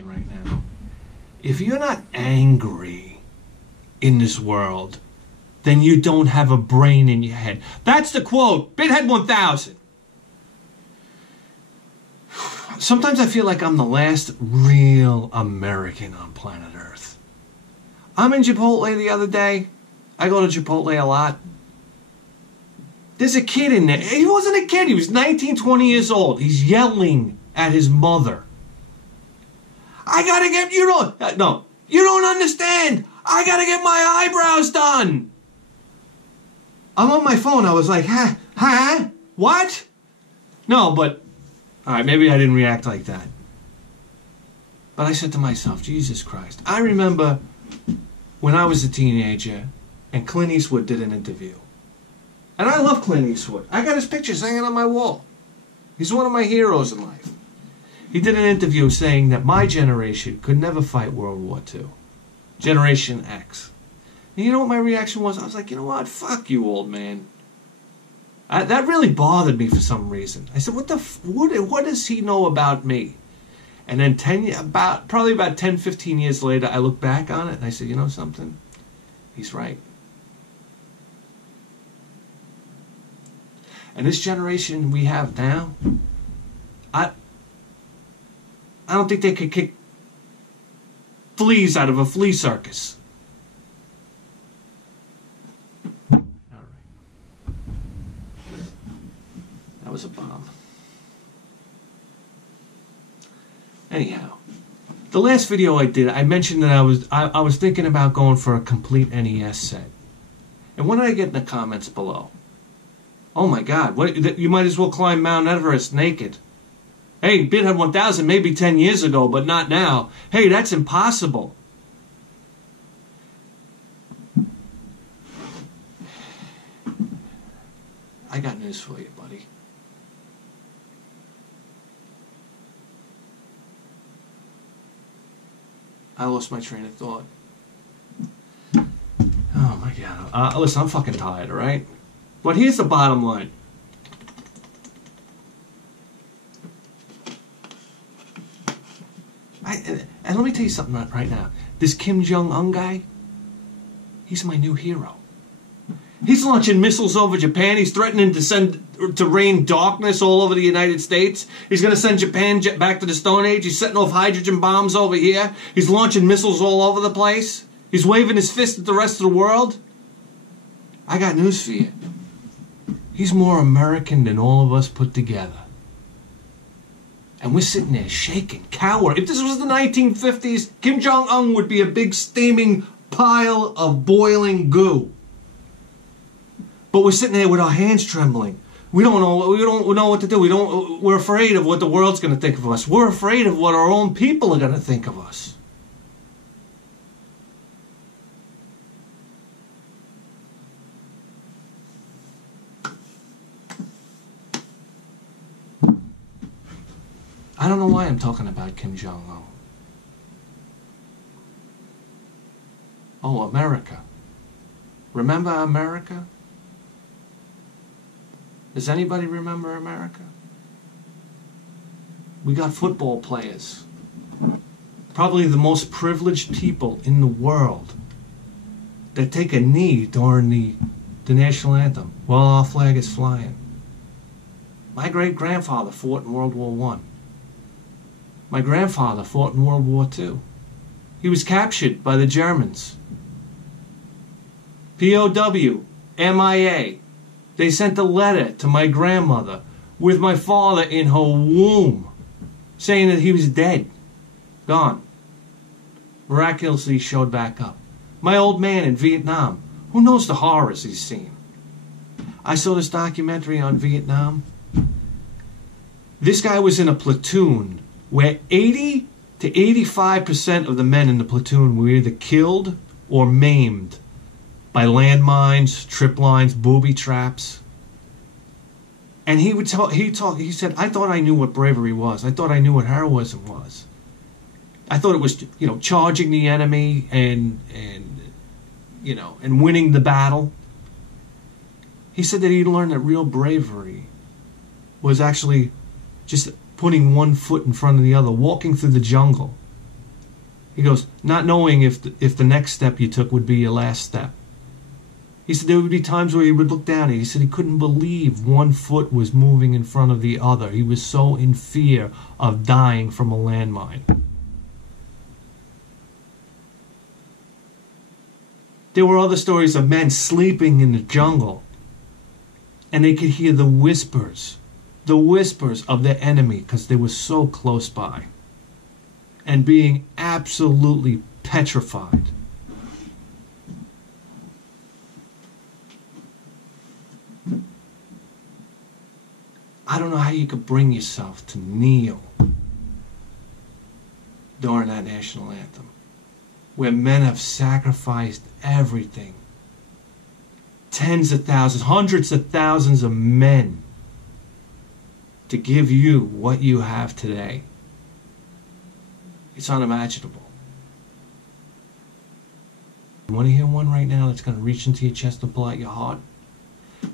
something right now. If you're not angry in this world, then you don't have a brain in your head. That's the quote. Bithead 1000. Sometimes I feel like I'm the last real American on planet Earth. I'm in Chipotle the other day. I go to Chipotle a lot. There's a kid in there. He wasn't a kid. He was 19, 20 years old. He's yelling at his mother. I gotta get, you don't understand. I gotta get my eyebrows done. I'm on my phone. I was like, huh? What? No, but, all right, maybe I didn't react like that. But I said to myself, Jesus Christ. I remember when I was a teenager and Clint Eastwood did an interview. And I love Clint Eastwood. I got his pictures hanging on my wall. He's one of my heroes in life. He did an interview saying that my generation could never fight World War II. Generation X. And you know what my reaction was? I was like, you know what? Fuck you, old man. That really bothered me for some reason. I said, what does he know about me? And then probably about 10, 15 years later, I look back on it and I said, you know something? He's right. And this generation we have now, I don't think they could kick fleas out of a flea circus. All right. That was a bomb. Anyhow, the last video I did, I mentioned that I was thinking about going for a complete NES set. And what did I get in the comments below? Oh my God, you might as well climb Mount Everest naked. Hey, Bithead 1000, maybe 10 years ago, but not now. Hey, that's impossible. I got news for you, buddy. I lost my train of thought. Oh my God. Listen, I'm fucking tired, all right? But here's the bottom line. And let me tell you something right now. This Kim Jong-un guy, he's my new hero. He's launching missiles over Japan. He's threatening to rain darkness all over the United States. He's going to send Japan back to the Stone Age. He's setting off hydrogen bombs over here. He's launching missiles all over the place. He's waving his fist at the rest of the world. I got news for you. He's more American than all of us put together. And we're sitting there shaking, cowering. If this was the 1950s, Kim Jong-un would be a big steaming pile of boiling goo. But we're sitting there with our hands trembling. We don't know what to do. We're afraid of what the world's going to think of us. We're afraid of what our own people are going to think of us. I don't know why I'm talking about Kim Jong-un. Oh, America. Remember America? Does anybody remember America? We got football players. Probably the most privileged people in the world that take a knee during the national anthem while our flag is flying. My great-grandfather fought in World War I. My grandfather fought in World War II. He was captured by the Germans. POW, MIA. They sent a letter to my grandmother with my father in her womb saying that he was dead, gone. Miraculously showed back up. My old man in Vietnam, who knows the horrors he's seen. I saw this documentary on Vietnam. This guy was in a platoon where 80 to 85% of the men in the platoon were either killed or maimed by landmines, trip lines, booby traps. And he said, I thought I knew what bravery was. I thought I knew what heroism was. I thought it was, charging the enemy and winning the battle. He said that he learned that real bravery was actually just putting one foot in front of the other, walking through the jungle He goes, not knowing if the next step you took would be your last step. He said there would be times where he would look down and he said he couldn't believe one foot was moving in front of the other. He was so in fear of dying from a landmine. There were other stories of men sleeping in the jungle, and they could hear the whispers of the enemy because they were so close by, and being absolutely petrified. I don't know how you could bring yourself to kneel during that national anthem, where men have sacrificed everything. Tens of thousands, hundreds of thousands of men to give you what you have today. It's unimaginable. You want to hear one right now that's going to reach into your chest and pull out your heart?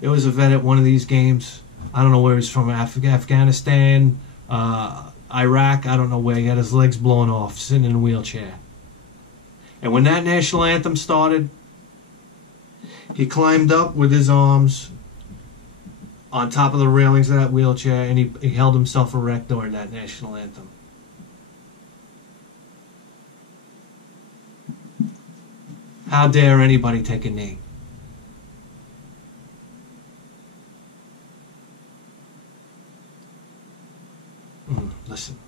There was a vet at one of these games. I don't know where he's from, Afghanistan, Iraq, I don't know where. He had his legs blown off, sitting in a wheelchair. And when that national anthem started, he climbed up with his arms on top of the railings of that wheelchair, and he held himself erect during that national anthem. How dare anybody take a knee? Listen,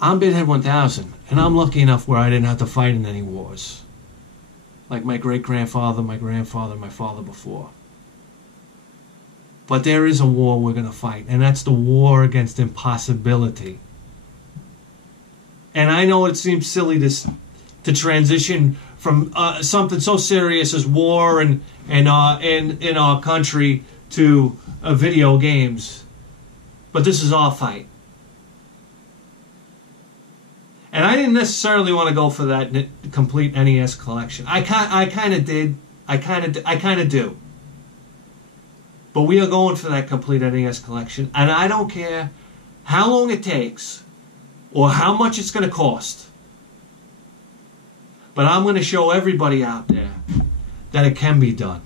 I'm Bithead 1000, and I'm lucky enough where I didn't have to fight in any wars, like my great-grandfather, my grandfather, my father before. But there is a war we're going to fight, and that's the war against impossibility. And I know it seems silly to transition from something so serious as war and in our country to video games. But this is our fight. And I didn't necessarily want to go for that complete NES collection. I kind of did. I kind of do. But we are going for that complete NES collection. And I don't care how long it takes or how much it's going to cost. But I'm going to show everybody out there that it can be done.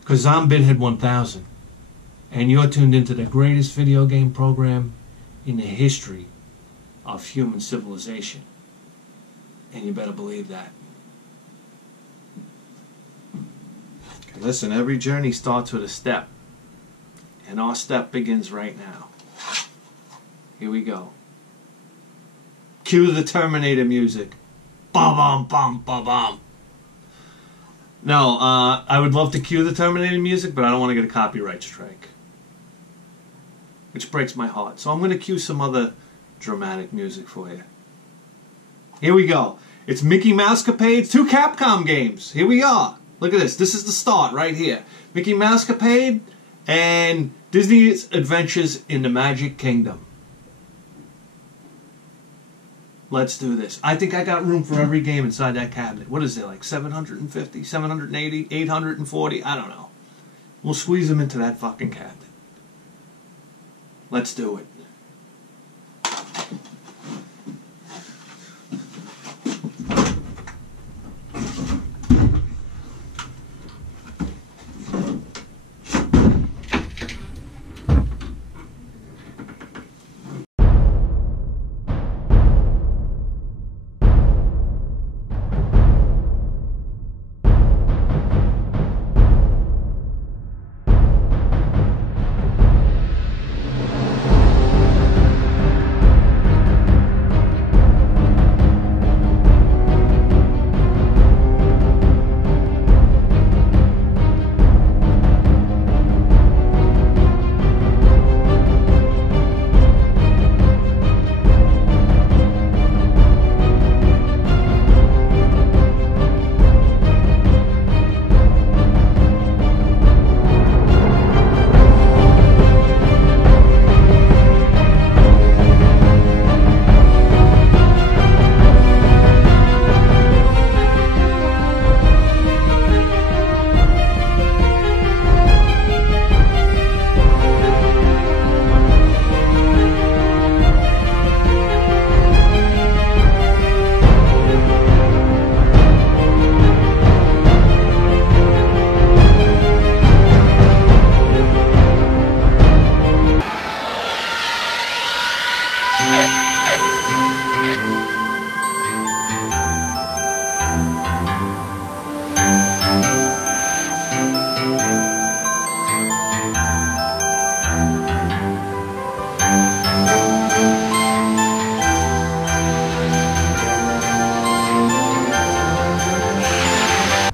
Because I'm Bithead 1000. And you're tuned into the greatest video game program in the history of human civilization. And you better believe that. Okay, listen, every journey starts with a step. And our step begins right now. Here we go. Cue the Terminator music. Ba-bum, bum, ba-bum. No, I would love to cue the Terminator music, but I don't want to get a copyright strike. Which breaks my heart. So I'm going to cue some other dramatic music for you. Here we go. It's Mickey Mousecapade, 2 Capcom games. Here we are. Look at this. This is the start right here. Mickey Mousecapade and Disney's Adventures in the Magic Kingdom. Let's do this. I think I got room for every game inside that cabinet. What is it, like 750, 780, 840? I don't know. We'll squeeze them into that fucking cabinet. Let's do it.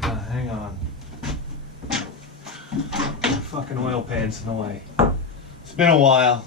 Hang on. My fucking oil pan's in the way. It's been a while.